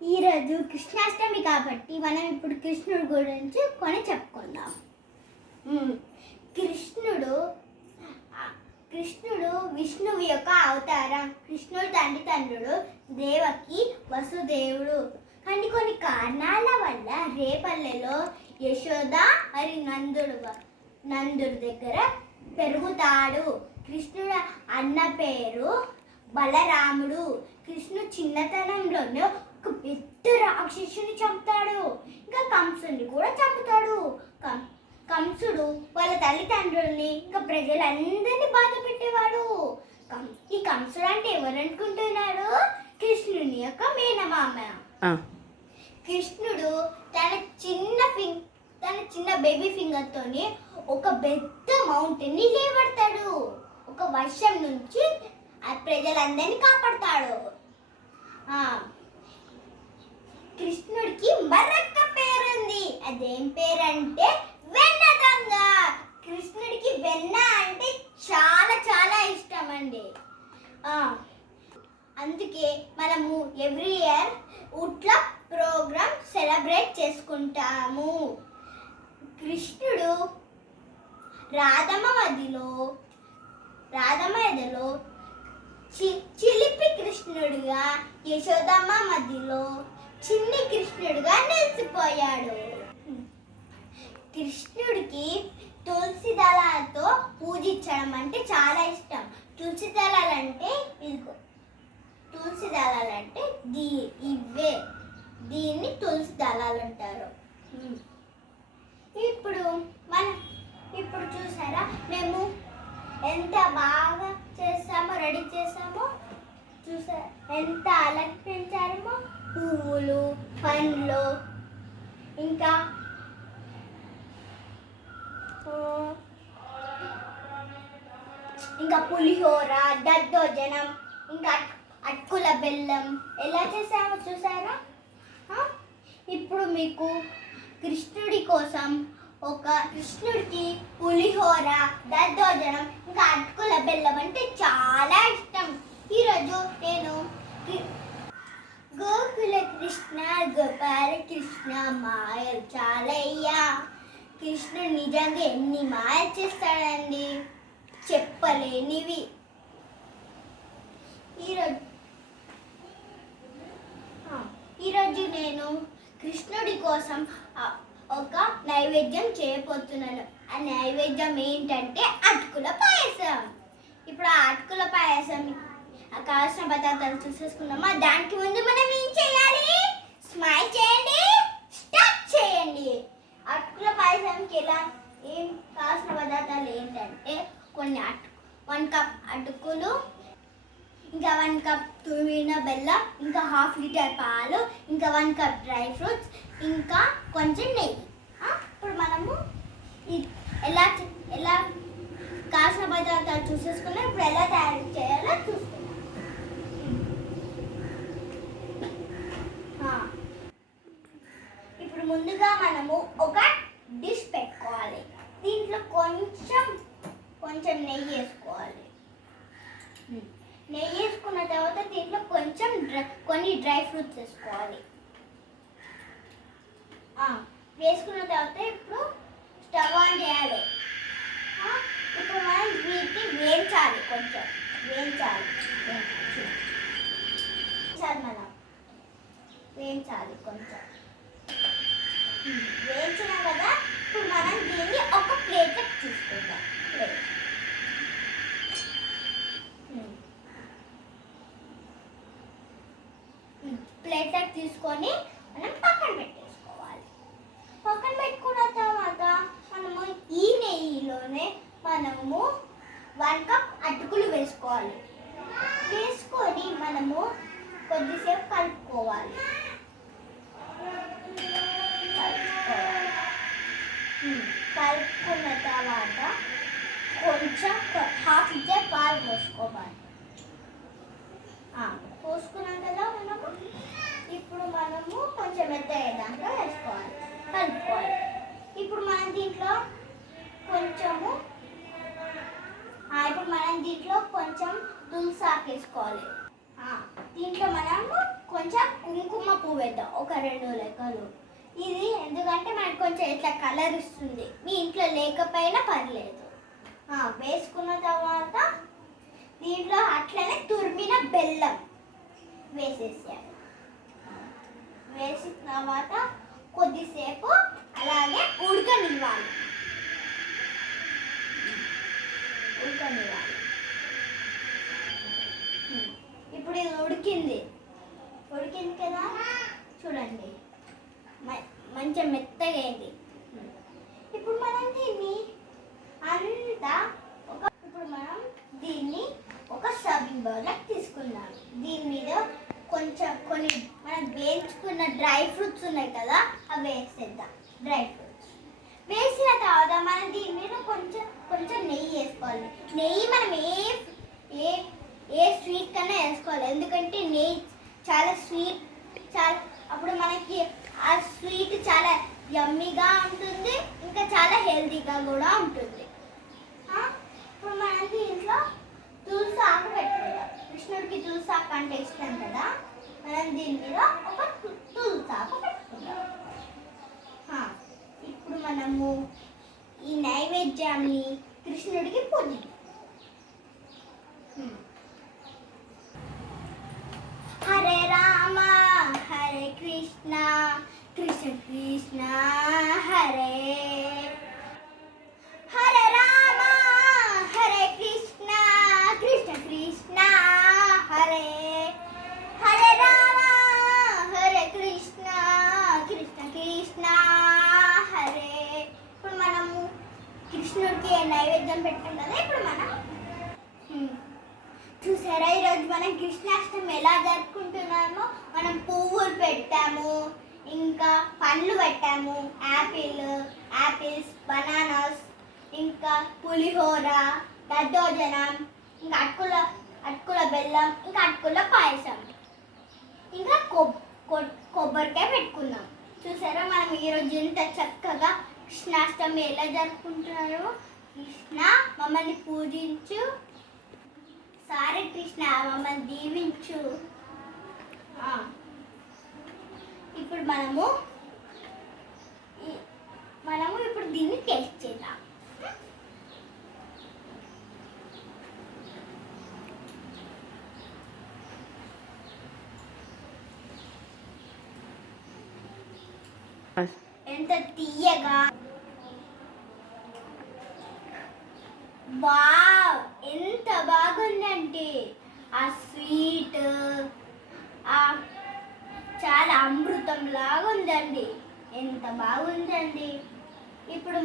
ఈరోజు కృష్ణాష్టమి కాబట్టి మనం ఇప్పుడు కృష్ణుడి గురించి కొన్ని చెప్పుకుందాం. కృష్ణుడు విష్ణువు యొక్క అవతారం. కృష్ణుడు తండ్రుడు దేవకి వసుదేవుడు. కానీ కొన్ని కారణాల వల్ల రేపల్లెలో యశోద మరి నందుడు దగ్గర పెరుగుతాడు. కృష్ణుడు అన్న పేరు బలరాముడు. కృష్ణుడు చిన్నతనంలోనే ఒక పెద్ద రాక్షసుని చంపుతాడు. ఇంకా కంసుని కూడా చంపుతాడు. కంసుడు వాళ్ళ తల్లిదండ్రుల్ని ఇంకా ప్రజలందరినీ బాధ పెట్టేవాడు. ఈ కంసుడు అంటే ఎవరు అనుకుంటున్నారు? కృష్ణుని యొక్క మేనమామ. కృష్ణుడు తన చిన్న బేబీ ఫింగర్ తోని ఒక పెద్ద మౌంటైన్ ని లేవడతాడు. ఒక వర్షం నుంచి ప్రజలందరినీ కాపాడతాడు. కృష్ణుడికి మరొక పేరుంది. అదేం పేరంటే వెన్న దొంగ. కృష్ణుడికి వెన్న అంటే చాలా చాలా ఇష్టం అండి. అందుకే మనము ఎవ్రీ ఇయర్ ఊట్ల ప్రోగ్రామ్ సెలబ్రేట్ చేసుకుంటాము. కృష్ణుడు రాధమ్మ మధ్యలో చిలిపి కృష్ణుడుగా, యశోదమ్మ మధ్యలో చిన్ని కృష్ణుడుగా నిలిచిపోయాడు. కృష్ణుడికి తులసి దళాలతో పూజించడం అంటే చాలా ఇష్టం. తులసి దళాలంటే ఇవే. దీన్ని తులసి దళాలు అంటారు. ఇప్పుడు చూసారా మేము ఎంత బాగా రెడీ చేసామో చూసారా, ఎంత అలంకరించామో. పువ్వులు, పండ్లు, ఇంకా పులిహోర, దద్దోజనం, ఇంకా అటుకుల బెల్లం ఎలా చేసామో చూసారా. ఇప్పుడు మీకు కృష్ణుడికి పులిహోర, దద్దోజనం, ఇంకా అటుకుల బెల్లం అంటే చాలా ఇష్టం. ఈరోజు నేను గోకుల కృష్ణ గోపాల కృష్ణ మాయలు చాలయ్యా. కృష్ణుడు నిజంగా ఎన్ని మాయలు చేస్తాడండి, చెప్పలేనివి. ఈరోజు నేను కృష్ణుడి కోసం ఒక నైవేద్యం చేయబోతున్నాను. ఆ నైవేద్యం ఏంటంటే అటుకుల పాయసం. ఇప్పుడు ఆ అటుకుల పాయసం కావాల్సిన పదార్థాలు చూసేసుకున్నామా. దానికి ముందు మనం ఏం చేయాలి? స్మైల్ చేయండి, స్టార్ట్ చేయండి. అటుకుల పాయసంకి ఏం కావాల్సిన పదార్థాలు ఏంటంటే 1 కప్ అటుకులు, ఇంకా 1 కప్ తురిమిన బెల్లం, ఇంకా 1/2 లీటర్ పాలు, ఇంకా 1 కప్ డ్రై ఫ్రూట్స్, ఇంకా కొంచెం నెయ్యి. ఇప్పుడు మనము ఎలా కావాల్సిన పదార్థాలు చూసేసుకున్నాం. ఇప్పుడు ఎలా తయారు చేయాలో చూసుకున్నాం. ఇప్పుడు ముందుగా మనము ఒక డిష్ పెట్టుకోవాలి. దీంట్లో కొంచెం నెయ్యి వేసుకోవాలి. నెయ్యి వేసుకున్న తర్వాత దీంట్లో కొన్ని డ్రై ఫ్రూట్స్ వేసుకోవాలి. వేసుకున్న తర్వాత ఇప్పుడు స్టవ్ ఆన్ చేయాలి. ఇప్పుడు మనం వీటిని వేయించాలి. వేయించిన కదా. ఇప్పుడు మనం దీన్ని ఒక ప్లేట్లోకి తీసుకుందాం. ప్లేట్లోకి తీసుకొని మనం పక్కన పెట్టేసుకోవాలి. పక్కన పెట్టుకున్న తర్వాత మనము ఈ నెయ్యిలోనే 1 కప్ అటుకులు వేసుకోవాలి. వేసుకొని మనము కొద్దిసేపు కలుపుకోవాలి. కలుపుకున్న తర్వాత కొంచెం 1/2 లీటర్ పాలు పోసుకోవాలి. పోసుకున్నాం కదా మనము. ఇప్పుడు మనము కొంచెం మెత్తగా దాంట్లో వేసుకోవాలి, కలుపుకోవాలి. ఇప్పుడు మనం దీంట్లో కొంచెం తులసాకు వేసుకోవాలి. దీంట్లో మనము కొంచెం కుంకుమ పువ్వు వేద్దాం, ఒక 2 లెక్కలు. ఇది ఎందుకంటే మనకు కొంచెం ఇట్లా కలర్ ఇస్తుంది. మీ ఇంట్లో లేకపోయినా పర్లేదు. వేసుకున్న తర్వాత దీంట్లో అట్లనే తురిమిన బెల్లం వేసేసాను. వేసిన తర్వాత కొద్దిసేపు అలాగే ఉడకనివ్వాలి. ఇప్పుడు ఇది ఉడికింది కదా, చూడండి మంచిగా మెత్తగా అయింది. ఇప్పుడు మనం దీన్ని ఒక సర్వింగ్ బౌల్లోకి తీసుకుందాం. దీని మీద కొన్ని మనం వేయించుకున్న డ్రై ఫ్రూట్స్ ఉన్నాయి కదా, అవి వేసేద్దాం. డ్రై ఫ్రూట్స్ వేసిన తర్వాత మనం దీని మీద కొంచెం నెయ్యి వేసుకోవాలి. నెయ్యి మనం ఏ స్వీట్ కన్నా వేసుకోవాలి, ఎందుకంటే నెయ్యి చాలా స్వీట్, అప్పుడు మనకి ఆ స్వీట్ చాలా యమ్మీగా ఉంటుంది, ఇంకా చాలా హెల్తీగా కూడా ఉంటుంది. ఇప్పుడు మనం దీంట్లో తులసి ఆకు పెట్టుకుందాం. కృష్ణుడికి తులసి ఆకు అంటే ఇష్టం కదా, మనం దీని మీద ఒక తులసి ఆకు పెట్టుకుందాం. ఇప్పుడు మనము ఈ నైవేద్యాన్ని కృష్ణుడికి పూజిద్దాం. హరే రామ హరే కృష్ణ కృష్ణ కృష్ణ హరే హరే రామ హరే కృష్ణ కృష్ణ కృష్ణ హరే హరే రామ హరే కృష్ణ కృష్ణ కృష్ణ హరే. ఇప్పుడు మనము కృష్ణుడికి నైవేద్యం పెట్టాం కదా. ఇప్పుడు మనం చూసారా, ఈరోజు మనం కృష్ణాష్టమి ఎలా జరుపుకుంటున్నామో. మనం పువ్వులు పెట్టాము, ఇంకా పండ్లు పెట్టాము, యాపిల్స్, బనానాస్, ఇంకా పులిహోర, దద్దోజనం, ఇంకా అటుకుల బెల్లం, ఇంకా అటుకుల పాయసం, ఇంకా కొబ్బరికాయ పెట్టుకున్నాం. చూసారా, మనం ఈరోజు ఎంత చక్కగా కృష్ణాష్టమి ఎలా జరుపుకుంటున్నారో. కృష్ణ మమ్మల్ని పూజించు, సారీ కృష్ణ మమ్మల్ని దీవించు. ఇప్పుడు మనము ఇప్పుడు దీన్ని టేస్ట్ చేద్దాం. ఎంత తీయగా, వావ్ ఎంత బాగుందంటే ఆ స్వీట్ చాలా అమృతం లాగా ఉందండి. ఎంత బాగుందండి. ఇప్పుడు